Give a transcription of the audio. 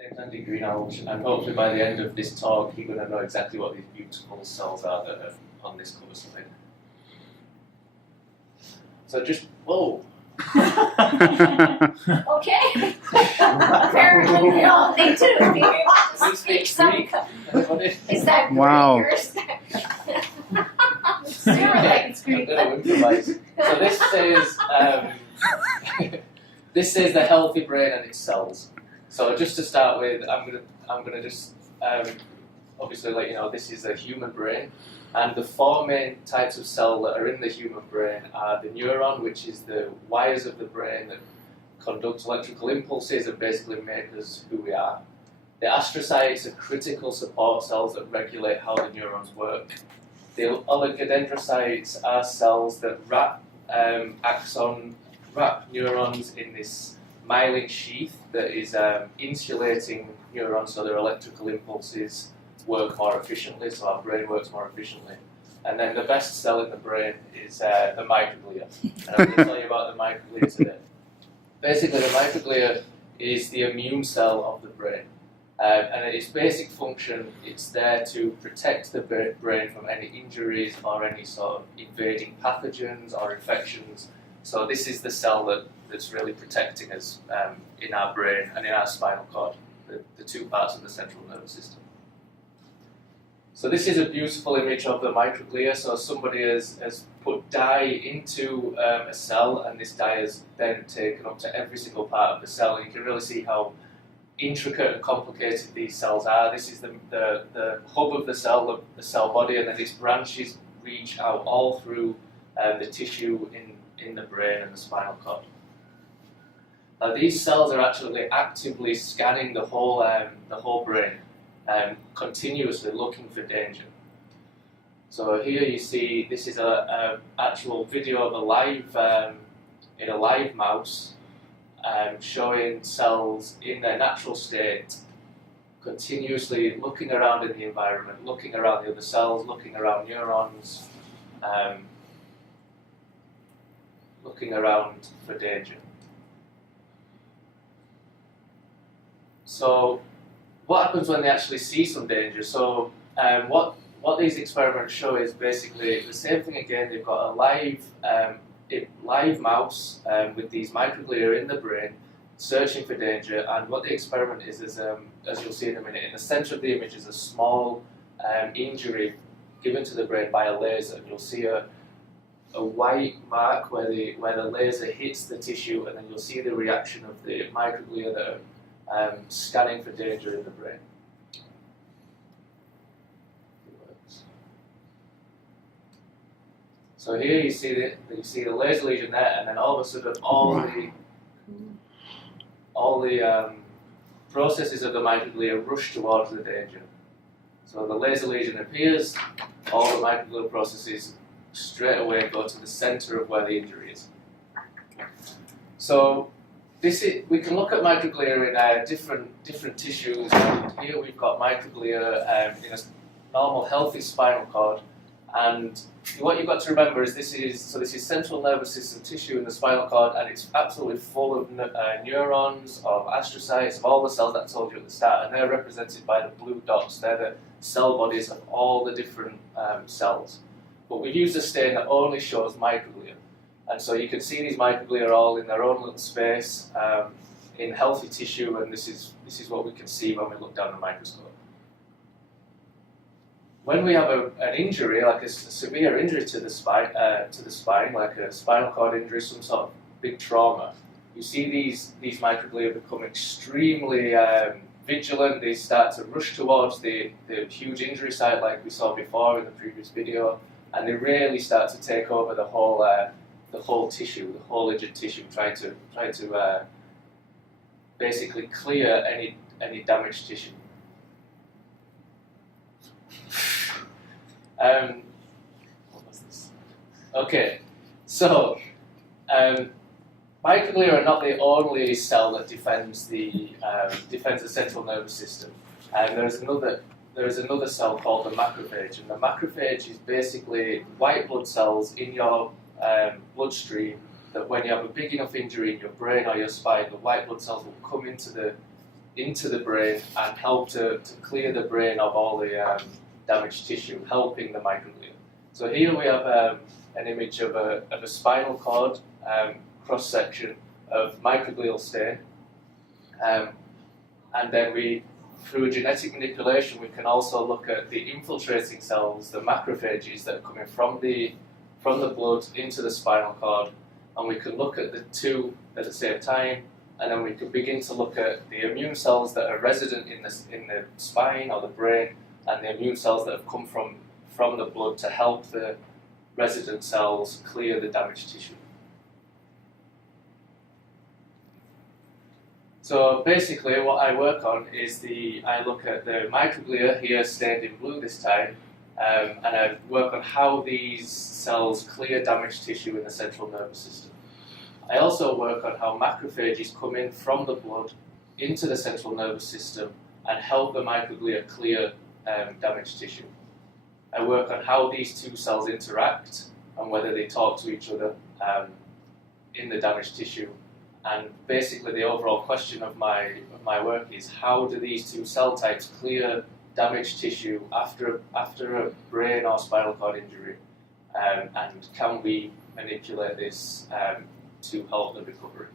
name's Andy Greenhalgh, and hopefully by the end of this talk, you're going to know exactly what these beautiful cells are that are on this cover slide. So just, whoa! Okay. Apparently we all need to speak some. Is that wow. Greek? I'm going to improvise. So this says the healthy brain and its cells. So just to start with, I'm gonna just obviously let you know this is a human brain, and the four main types of cell that are in the human brain are the neuron, which is the wires of the brain that conduct electrical impulses and basically make us who we are. The astrocytes are critical support cells that regulate how the neurons work. The oligodendrocytes are cells that wrap neurons in this myelin sheath that is insulating neurons so their electrical impulses work more efficiently, so our brain works more efficiently. And then the best cell in the brain is the microglia. And I'm going to tell you about the microglia today. Basically, the microglia is the immune cell of the brain. And its basic function, it's there to protect the brain from any injuries or any sort of invading pathogens or infections. So this is the cell that's really protecting us in our brain and in our spinal cord, the two parts of the central nervous system. So this is a beautiful image of the microglia. So somebody has put dye into a cell, and this dye is then taken up to every single part of the cell. And you can really see how intricate and complicated these cells are. This is the hub of the cell body, and then its branches reach out all through the tissue in the brain and the spinal cord. Now these cells are actually actively scanning the whole brain, continuously looking for danger. So here you see this is a actual video of in a live mouse, showing cells in their natural state, continuously looking around in the environment, looking around the other cells, looking around neurons, looking around for danger. So what happens when they actually see some danger? So what these experiments show is basically the same thing again. They've got a live mouse with these microglia in the brain searching for danger, and what the experiment is as you'll see in a minute, in the center of the image is a small injury given to the brain by a laser, and you'll see a white mark where the laser hits the tissue, and then you'll see the reaction of the microglia that are scanning for danger in the brain. So here you see the laser lesion there, and then all of a sudden all the processes of the microglia rush towards the danger. So the laser lesion appears, all the microglia processes straight away go to the center of where the injury is. So we can look at microglia in different tissues. And here we've got microglia in a normal healthy spinal cord, and what you've got to remember is this is central nervous system tissue in the spinal cord, and it's absolutely full of neurons, of astrocytes, of all the cells that I told you at the start, and they're represented by the blue dots. They're the cell bodies of all the different cells. But we've used a stain that only shows microglia, and so you can see these microglia are all in their own little space in healthy tissue, and this is what we can see when we look down the microscope. When we have an injury, like a severe injury to the spine, like a spinal cord injury, some sort of big trauma, you see these microglia become extremely vigilant. They start to rush towards the huge injury site, like we saw before in the previous video, and they really start to take over the whole tissue, the whole injured tissue, trying to basically clear any damaged tissue. What was this? Okay, so microglia are not the only cell that defends the central nervous system, and there is another cell called the macrophage, and the macrophage is basically white blood cells in your bloodstream that when you have a big enough injury in your brain or your spine, the white blood cells will come into the into the brain and help to clear the brain of all the damaged tissue, helping the microglia. So here we have an image of a spinal cord cross-section of microglial stain. And then through a genetic manipulation, we can also look at the infiltrating cells, the macrophages that are coming from the blood into the spinal cord, and we can look at the two at the same time, and then we can begin to look at the immune cells that are resident in the spine or the brain, and the immune cells that have come from the blood to help the resident cells clear the damaged tissue. So basically what I work on is I look at the microglia here stained in blue this time, and I work on how these cells clear damaged tissue in the central nervous system. I also work on how macrophages come in from the blood into the central nervous system and help the microglia clear damaged tissue. I work on how these two cells interact and whether they talk to each other in the damaged tissue. And basically the overall question of my work is, how do these two cell types clear damaged tissue after a brain or spinal cord injury, and can we manipulate this to help the recovery?